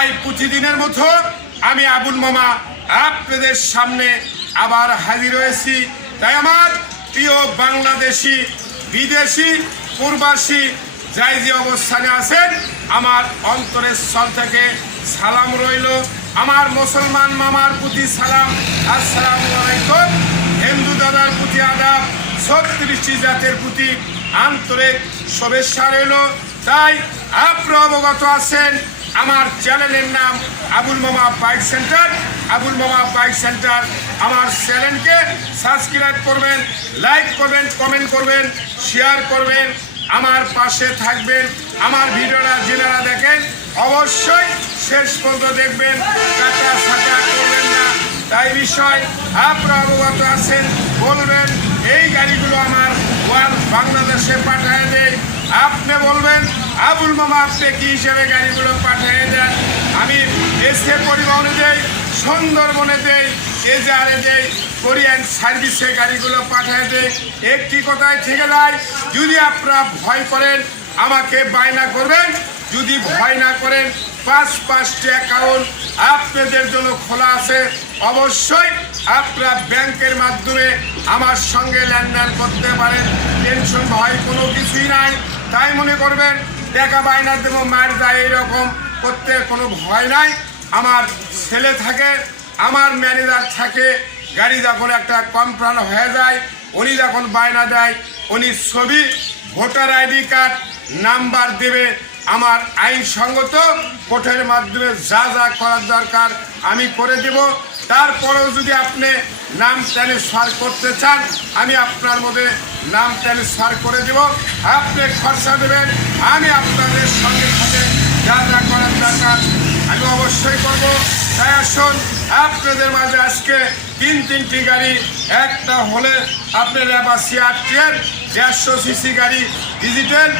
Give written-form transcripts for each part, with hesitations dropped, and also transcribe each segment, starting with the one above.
তাই প্রতিদিনের মতো আমি আবুল মামা আপনাদের সামনে আবার হাজির হয়েছি। তাই আমার প্রিয় বাংলাদেশি, বিদেশি, প্রবাসী যাই যে অবস্থানে আছেন, আমার অন্তরের স্থল থেকে সালাম রইল। আমার মুসলমান মামার প্রতি সালাম, আসসালামু আলাইকুম। হিন্দু দাদার প্রতি আদাব, 36টি জাতের প্রতি আন্তরিক শুভেচ্ছা রইল। তাই আপনারা অবগত আছেন আমার চ্যানেলের নাম আবুল মামা বাইক সেন্টার। আবুল মামা বাইক সেন্টার আমার চ্যানেলকে সাবস্ক্রাইব করবেন, লাইক করবেন, কমেন্ট করবেন, শেয়ার করবেন, আমার পাশে থাকবেন। আমার ভিডিওটা যারা দেখেন অবশ্যই শেষ পর্যন্ত দেখবেন, টাকা সাকা করবেন না। তাই বিষয় আপনারা অবগত আছেন, বলবেন এই গাড়িগুলো আমার বাংলাদেশে পাঠিয়ে দেয়। আপনি বলবেন আবুল মামা আপনি কি হিসেবে গাড়িগুলো পাঠিয়ে দেন। আমি এসে পরিবহনে দেই, সুন্দরবনে দেই, এজারে দেই, কোরিয়ান সার্ভিসে গাড়িগুলো পাঠিয়ে দেয়। একটি কথায় থেকে যায়, যদি আপনারা ভয় করেন আমাকে বায়না করবেন, যদি ভয় না করেন 5টি অ্যাকাউন্ট আপনাদের জন্য খোলা আছে। অবশ্যই আপনারা ব্যাংকের মাধ্যমে আমার সঙ্গে লেনদেন করতে পারেন, টেনশন ভয় কোনো কিছুই নাই। তাই মনে করবেন টাকা বায়না দেবো মার যায় এইরকম করতে কোনো ভয় নাই। আমার ছেলে থাকে, আমার ম্যানেজার থাকে, গাড়ি যখন একটা কমপ্লান হয়ে যায় উনি যখন বায়না দেয়, উনি ছবি, ভোটার আইডি কার্ড নাম্বার দেবে। আমার আইনসঙ্গত কোর্টের মাধ্যমে যা যা করার দরকার আমি করে দেব। তারপরেও যদি আপনি নাম ট্রান্সফার করতে চান আমি আপনার মধ্যে নাম ট্রান্সফার করে দেব। আপনি খরচা দেবেন, আমি আপনাদের সঙ্গে সাথে যা যা করার দরকার আমি অবশ্যই করব। তাই আসুন আপনাদের মাঝে আজকে তিনটি গাড়ি। একটা হলে আপনার অ্যাপাচি RTR 150 সিসি গাড়ি, ডিজিটাল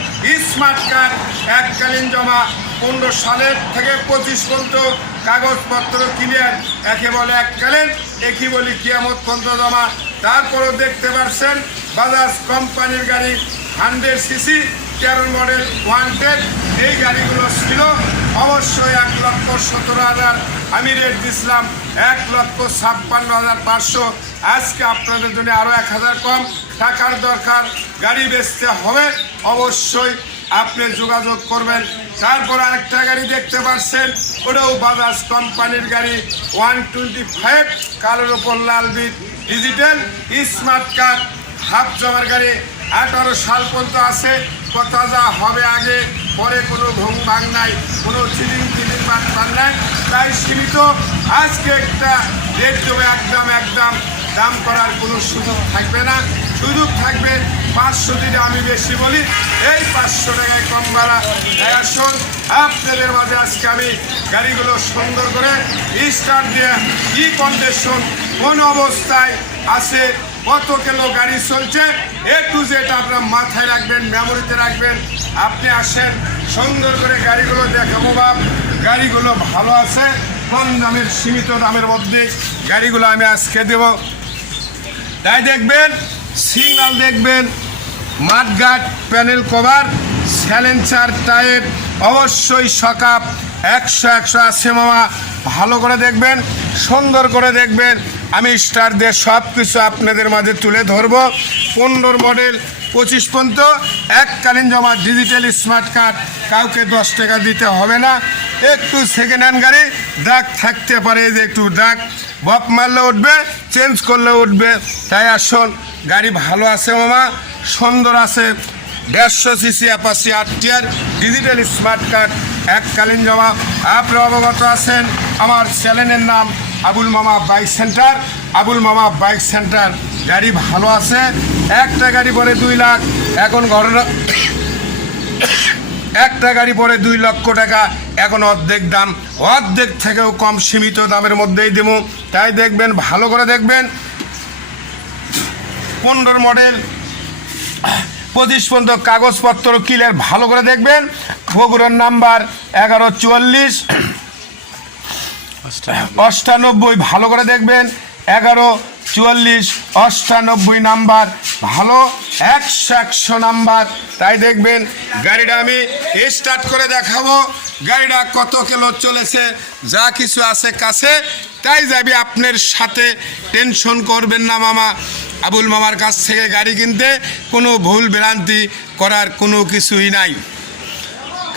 স্মার্ট কার্ড, এককালীন জমা 15 সালের থেকে 25 পর্যন্ত, কাগজপত্র ক্লিয়ার, একে বলে এককালীন, একই বলি কিয়ামত পর্যন্ত জমা। তারপরেও দেখতে পাচ্ছেন বাজাজ কোম্পানির গাড়ি 100 সিসি 13 মডেল ওয়ান্টেড, এই গাড়িগুলো ছিল অবশ্যই 1,17,000। আমি রেট দিছিলাম 1,56,500। আজকে আপনাদের জন্য আরও 1000 কম টাকার দরকার, গাড়ি বেচতে হবে, অবশ্যই আপনি যোগাযোগ করবেন। তারপর আরেকটা গাড়ি দেখতে পাচ্ছেন, ওটাও বাজাজ কোম্পানির গাড়ি 125, কালোর ওপর লাল বিট, ডিজিটাল স্মার্ট কার্ড, হাফ জমার গাড়ি, 18 সাল পর্যন্ত আছে। কথা যা হবে আগে পরে কোনো ঘুম ভাঙ নাই, কোনো চিলিং বাদ নাই। তাই সীমিত আজকে একটা রেট দেবে, একদম দাম করার কোনো সুযোগ থাকবে না। সুযোগ থাকবে 500 দিনে আমি বেশি বলি, এই 500 টাকায় কম ভাড়া। আসুন আপনাদের মাঝে আজকে আমি গাড়িগুলো সুন্দর করে স্টার্ট দিয়ে কি কন্ডিশন, কোন অবস্থায় আছে, কত কিলো গাড়ি চলছে, A to Z আপনারা মাথায় রাখবেন, মেমোরিতে রাখবেন। আপনি আসেন, সুন্দর করে গাড়িগুলো দেখাবো। বাপ গাড়িগুলো ভালো আছে, কম দামের, সীমিত দামের মধ্যে গাড়িগুলো আমি আজকে দেব। তাই দেখবেন, সিগন্যাল দেখবেন, mudguard, panel cover, silencer, tyre অবশ্যই সকাপ 100 আছে মামা। ভালো করে দেখবেন, সুন্দর করে দেখবেন। আমি স্টার দিয়ে সব কিছু আপনাদের মাঝে তুলে ধরবো। 15 মডেল 25 পর্যন্ত, এককালীন জমা, ডিজিটাল স্মার্ট কার্ড, কাউকে 10 টাকা দিতে হবে না। একটু সেকেন্ড হ্যান্ড গাড়ি দাগ থাকতে পারে, যে একটু দাগ বপ মারলে উঠবে, চেঞ্জ করলে উঠবে। তাই আসুন, গাড়ি ভালো আছে মামা, সুন্দর আছে। 150 CC Apache RTR, digital smart card, এককালীন জমা। আপনারা অবগত আছেন আমার চ্যানেলের নাম আবুল মামা বাইক সেন্টার। আবুল মামা বাইক সেন্টার গাড়ি ভালো আছে। একটা গাড়ি পরে 2 লাখ, এখন ঘটনা একটা গাড়ি পরে 2 লক্ষ টাকা, এখন অর্ধেক দাম, অর্ধেক থেকেও কম, সীমিত দামের মধ্যেই দেবো। তাই দেখবেন, ভালো করে দেখবেন। 15 মডেল 25 পর্যন্ত, কাগজপত্র ক্লিয়ার, ভালো করে দেখবেন। বগুড়ার নাম্বার 1144 98, ভালো করে দেখবেন। 4498 নাম্বার, ভালো 100 নাম্বার। তাই দেখবেন গাড়িটা আমি স্টার্ট করে দেখাবো, গাড়িটা কত কিলো চলেছে, যা কিছু আছে কাছে তাই যাবি আপনার সাথে। টেনশন করবেন না মামা, আবুল মামার কাছ থেকে গাড়ি কিনতে কোনো ভুল ভ্রান্তি করার কোনো কিছুই নাই।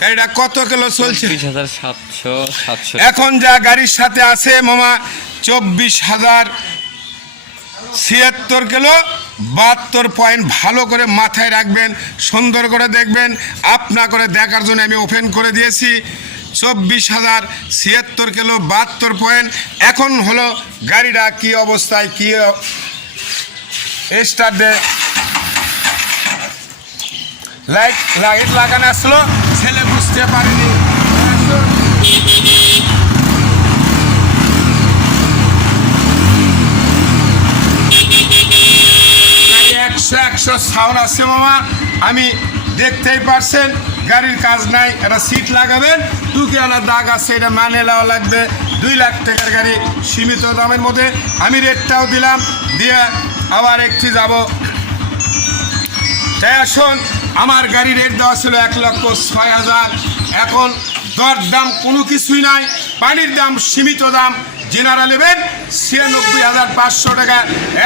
গাড়িটা কত কিলো চলছে? 24,700 এখন যা গাড়ির সাথে আছে মামা 24,076 কিলো 72 পয়েন্ট। ভালো করে মাথায় রাখবেন, সুন্দর করে দেখবেন। আপনা করে দেখার জন্য আমি ওপেন করে দিয়েছি 24,076 কিলো 72 পয়েন্ট। এখন হলো গাড়িটা কি অবস্থায়, কি স্টার্ট দে, লাইট লাগানো আসলো, ছেলে বুঝতে পারেনি। 100 সাউন্ড আছে মামা, আমি দেখতেই পারছেন। গাড়ির কাজ নাই, একটা সিট লাগাবেন, 2 আনা দাগ আছে, এটা মানে নেওয়া লাগবে। 2 লাখ টাকার গাড়ি, সীমিত দামের মধ্যে আমি রেটটাও দিলাম, দিয়ে আবার একটি যাব। তাই আসুন, আমার গাড়ি রেট দেওয়া ছিল 1,06,000। এখন দর দাম কোনো কিছুই নাই, পানির দাম সীমিত দাম। জেনারা নেবেন 96,500 টাকা।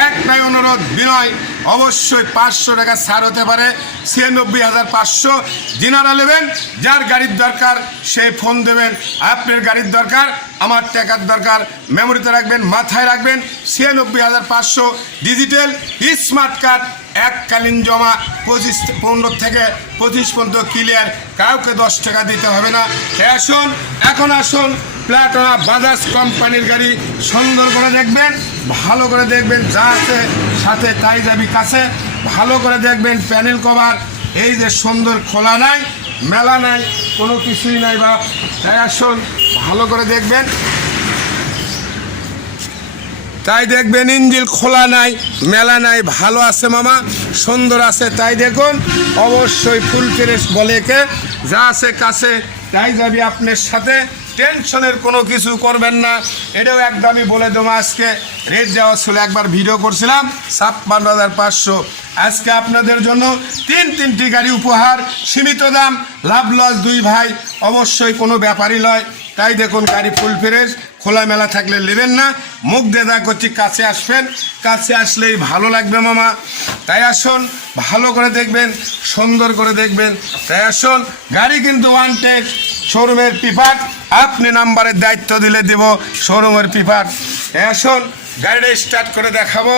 এক নাই অনুরোধ বিনয়, অবশ্যই 500 টাকা ছাড় হতে পারে। 96,500 জেনারা নেবেন। যার গাড়ির দরকার সে ফোন দেবেন। আপনার গাড়ির দরকার, আমার টাকার দরকার, মেমোরিতে রাখবেন, মাথায় রাখবেন। 96,500 ডিজিটাল স্মার্ট কার্ড, এককালীন জমা 15 থেকে 25 পর্যন্ত ক্লিয়ার, কাউকে 10 টাকা দিতে হবে না। আসুন, এখন আসুন, প্লাটিনা বাজাজ কোম্পানির গাড়ি সুন্দর করে দেখবেন, ভালো করে দেখবেন, যা আছে সাথে তাই যাবি কাছে। ভালো করে দেখবেন, প্যানেল কভার এই যে সুন্দর, খোলা নাই, মেলা নাই, কোনো কিছুই নাই বাপ। তাই আসুন, ভালো করে দেখবেন, তাই দেখবেন ইঞ্জিল খোলা নাই, মেলা নাই, ভালো আছে মামা, সুন্দর আছে। তাই দেখুন, অবশ্যই ফুল ফ্রেশ বলে কে, যা আছে কাছে তাই যাবি আপনার সাথে। টেনশনের কোনো কিছু করবেন না। এটাও একদমই বলে দেবো, আজকে রেট দেওয়া ছিল, একবার ভিডিও করছিলাম 56,500। আজকে আপনাদের জন্য 3টি গাড়ি উপহার, সীমিত দাম, লাভ লস 2 ভাই, অবশ্যই কোনো ব্যাপারই নয়। তাই দেখুন, গাড়ি ফুল ফ্রেশ, খোলামেলা থাকলে নেবেন না। মুখ দেদা করছি, কাছে আসবেন, কাছে আসলেই ভালো লাগবে মামা। তাই আসুন, ভালো করে দেখবেন, সুন্দর করে দেখবেন। তাই আসুন, গাড়ি কিন্তু ওয়ান্টেড, শোরুমের পিপার, আপনি নাম্বারের দায়িত্ব দিলে দেব শোরুমের পিপার। আসুন, গাড়িটা স্টার্ট করে দেখাবো,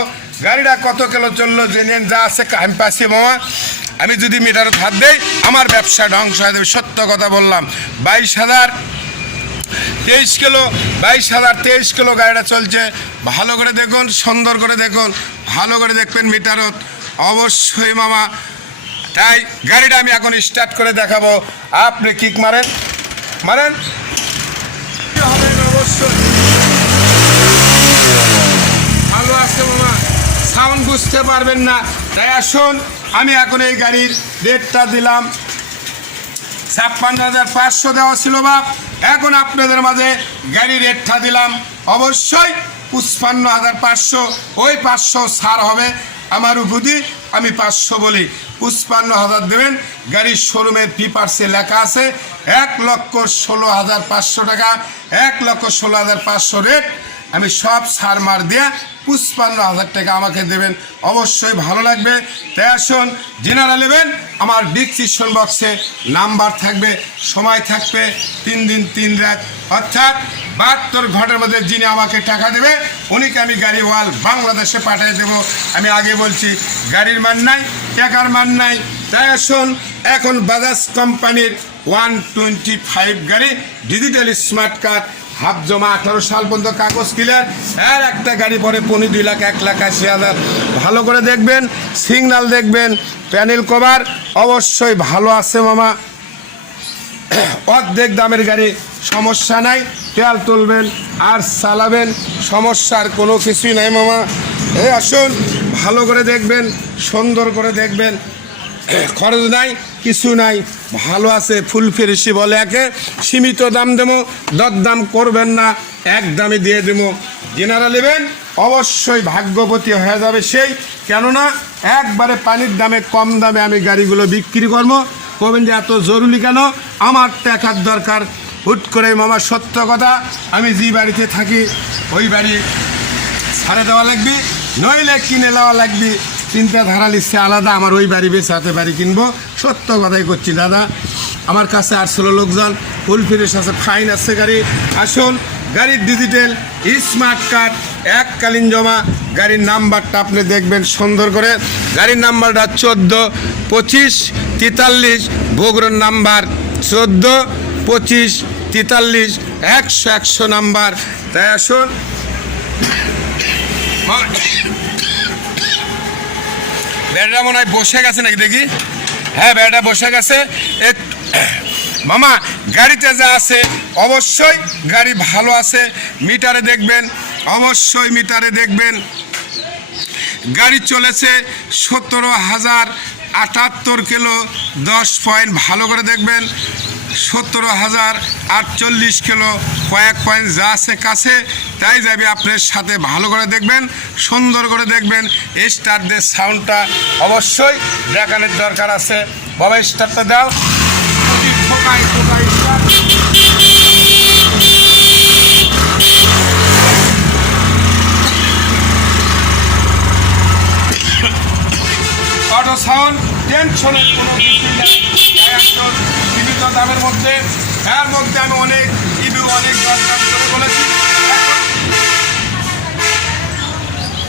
গাড়িটা কত কিলো চললো জেনে যা আছে আমি পাচ্ছি মামা। আমি যদি মিটারে হাত দেই আমার ব্যবসা ধ্বংস হয়ে যাবে, সত্য কথা বললাম। 22,023 কিলো, 22,023 কিলো গাড়িটা চলছে। ভালো করে দেখুন, সুন্দর করে দেখুন, ভালো করে দেখবেন মিটারত, অবশ্যই মামা। তাই গাড়িটা আমি এখন স্টার্ট করে দেখাবো, আপনি কিক মারেন, মারেন, অবশ্যই ভালো আছে মামা, সাউন্ড বুঝতে পারবেন না। তাই আসুন, আমি এখন এই গাড়ির রেটটা দিলাম 56,500 দেওয়া ছিল বাপ। এখন আপনাদের মাঝে গাড়ির রেটটা দিলাম অবশ্যই 55,500। ওই 500 ছাড় হবে আমার উপদি, আমি 500 বলি, 55,000 দেবেন। গাড়ির শোরুমের পেপারসে লেখা আছে 1,16,500 টাকা, 1,16,500 রেট। আমি সব ছাড় মার দিয়ে 55,000 টাকা আমাকে দেবেন, অবশ্যই ভালো লাগবে। তাই আসুন, জেনারা নেবেন, আমার ডিসক্রিপশন বক্সে নাম্বার থাকবে, সময় থাকবে 3 দিন 3 রাত, অর্থাৎ 72 ঘন্টার মধ্যে যিনি আমাকে টাকা দেবে উনিকে আমি গাড়ি ওয়াল বাংলাদেশে পাঠিয়ে দেবো। আমি আগে বলছি, গাড়ির মান নাই, টাকার মান নাই। তাই আসুন, এখন বাজাজ কোম্পানির 125 গাড়ি, ডিজিটাল স্মার্ট কার্ড, হাফ জমা, 18 সাল পর্যন্ত কাগজ ক্লিয়ার, আর একটা গাড়ি পরে 2 লাখ 1,80,000। ভালো করে দেখবেন, সিগন্যাল দেখবেন, প্যানেল কভার অবশ্যই ভালো আছে মামা। অর্ধেক দামের গাড়ি, সমস্যা নাই, তেল তুলবেন আর চালাবেন, সমস্যার কোনো কিছুই নাই মামা। এই আসুন, ভালো করে দেখবেন, সুন্দর করে দেখবেন, খরচ নাই, কিছু নাই, ভালো আছে, ফুল ফ্রেশি বলে একে। সীমিত দাম দেবো, দরদাম করবেন না, এক দামে দিয়ে দেবো। জেনারা নেবেন অবশ্যই ভাগ্যবতী হয়ে যাবে সেই, কেননা একবারে পানির দামে কম দামে আমি গাড়িগুলো বিক্রি করবো। কবেন যে এত জরুরি কেন, আমার টাকার দরকার। হুট করে মামা সত্য কথা, আমি যে বাড়িতে থাকি ওই বাড়ি ছাড়ে দেওয়া লাগবে, নইলে কিনে নেওয়া লাগবে। চিন্তাধারা লিখছে আলাদা, আমার ওই বাড়ি বেচাতে বাড়ি কিনবো। সত্য কথাই করছি দাদা, আমার কাছে আসছিল লোকজন, ফুল ফিরেস আছে, ফাইন আছে গাড়ি। আসুন, গাড়ির ডিজিটাল স্মার্ট কার্ড এককালীন জমা। গাড়ির নাম্বারটা আপনি দেখবেন সুন্দর করে, গাড়ির নাম্বারটা 14-25-43, বগুড়ার নাম্বার 14-25-43, 100 নাম্বার। তাই আসুন, ব্যাটাটা মনে হয় বসে গেছে নাকি দেখি। হ্যাঁ, ব্যাটাটা বসে গেছে। মামা গাড়িতে যা আছে অবশ্যই গাড়ি ভালো আছে। মিটারে দেখবেন, অবশ্যই মিটারে দেখবেন গাড়ি চলেছে 17,078 কিলো 10 পয়েন্ট। ভালো করে দেখবেন 17,048 কিলো, কয়েক পয়েন্ট যা আছে কাছে তাই যাবে আপনার সাথে। ভালো করে দেখবেন, সুন্দর করে দেখবেন। স্টার্টদের সাউন্ডটা অবশ্যই দেখানোর দরকার আছে। বাবা স্টার্টটা দাও। ঠোকাই ঠোকাই স্টার্ট। অটো সাউন্ড, টেনশনের কোনো কিছু নেই। একদম সীমিত দামের মধ্যে, এর মধ্যে আমি অনেক রিভিউ, অনেক দরদাম করে বলেছি।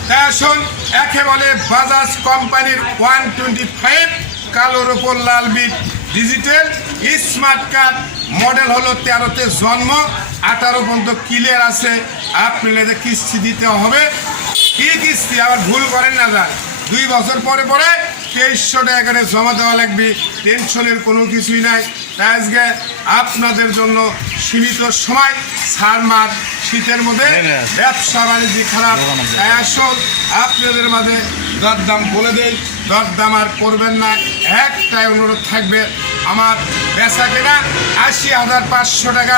তাই আসুন, একে বলে বাজাজ কোম্পানির 125 কালোর ওপর লাল বিট ডিজিটাল স্মার্ট কার্ড। মডেল হলো 13-তে জন্ম, 18 পর্যন্ত ক্লিয়ার আছে। আপনি যে কিস্তি দিতে হবে, কি কিস্তি আবার ভুল করেন না যান, 2 বছর পরে পরে 2300 টাকা করে জমা দেওয়া লাগবে। টেনশনের কোনো কিছুই নাই। তাই আজকে আপনাদের জন্য সীমিত সময় ছাড় মার। শীতের মধ্যে ব্যবসা বাণিজ্য খারাপ, তাই আসুন আপনাদের মাঝে দরদাম বলে দেই। দরদাম আর করবেন না, একটাই অনুরোধ থাকবে, আমার বেচা কেনা 80,500 টাকা।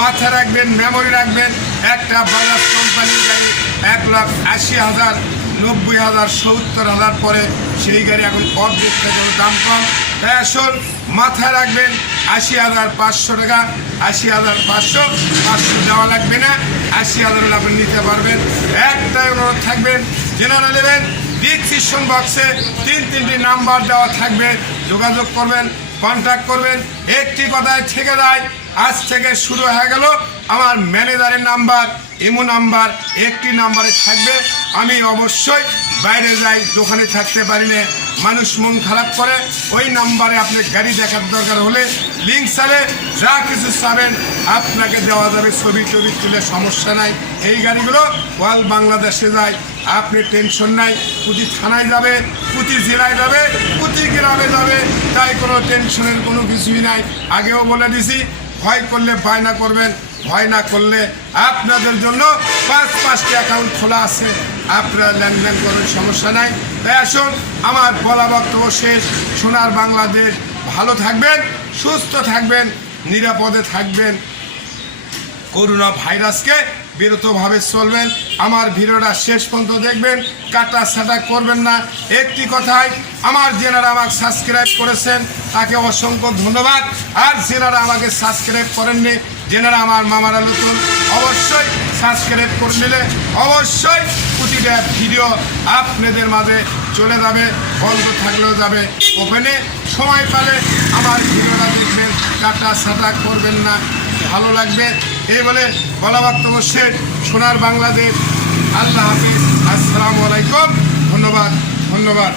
মাথা রাখবেন, মেমোরি রাখবেন, একটা বাজাজ কোম্পানির গাড়ি 1,80,000, 90,000, 70,000 পরে সেই গাড়ি এখন অর্ধেক থেকে দাম কম। তাই আসুন মাথায় রাখবেন 80,500 টাকা, 80,500 দেওয়া লাগবে না, 80,000 আপনি নিতে পারবেন। একটাই অনুরোধ থাকবেন, জেনারেল নেবেন, ডিসক্রিপশন বক্সে 3টি নাম্বার দেওয়া থাকবে, যোগাযোগ করবেন, কন্ট্যাক্ট করবেন। একটি কথায় থেকে যায়, আজ থেকে শুরু হয়ে গেল আমার ম্যানেজারের নাম্বার, ইমো নাম্বার একটি নাম্বারে থাকবে। আমি অবশ্যই বাইরে যাই, দোকানে থাকতে পারি না, মানুষ মন খারাপ করে। ওই নাম্বারে আপনি গাড়ি দেখার দরকার হলে লিঙ্ক চালে যা কিছু চাবেন আপনাকে দেওয়া যাবে, ছবি টবি তুলে, সমস্যা নাই। এই গাড়িগুলো অল বাংলাদেশে যায়, আপনি টেনশন নাই। প্রতি থানায় যাবে, প্রতি জেলায় যাবে, প্রতি গ্রামে যাবে, তাই কোনো টেনশনের কোনো কিছুই নাই। আগেও বলে দিছি, ভয় করলে বায়না করবেন, ভয় না করলে আপনাদের জন্য 5-5টি অ্যাকাউন্ট খোলা আছে, আপনারা লেনদেন করবেন, সমস্যা নাই। তাই আসুন, আমার বলা বক্তব্য শেষ। সোনার বাংলাদেশ, ভালো থাকবেন, সুস্থ থাকবেন, নিরাপদে থাকবেন, করোনা ভাইরাসকে বিরতভাবে চলবেন। আমার ভিডিওটা শেষ পর্যন্ত দেখবেন, কাটা ছাটা করবেন না। একটি কথাই, আমার যেনারা আমাকে সাবস্ক্রাইব করেছেন তাকে অসংখ্য ধন্যবাদ। আর যেনারা আমাকে সাবস্ক্রাইব করেননি, যেনারা আমার মামারা নতুন, অবশ্যই সাবস্ক্রাইব করে নিলে অবশ্যই প্রতিটা ভিডিও আপনাদের মাঝে চলে যাবে, বন্ধ থাকলেও যাবে। ওপেনে সময় পেলে আমার ভিডিওটা দেখবেন, কাটা ছাটা করবেন না, ভালো লাগবে। এই বলে বলা বক্তব্য শেষ। সোনার বাংলাদেশ, আল্লাহ হাফিজ, আসসালামু আলাইকুম, ধন্যবাদ, ধন্যবাদ।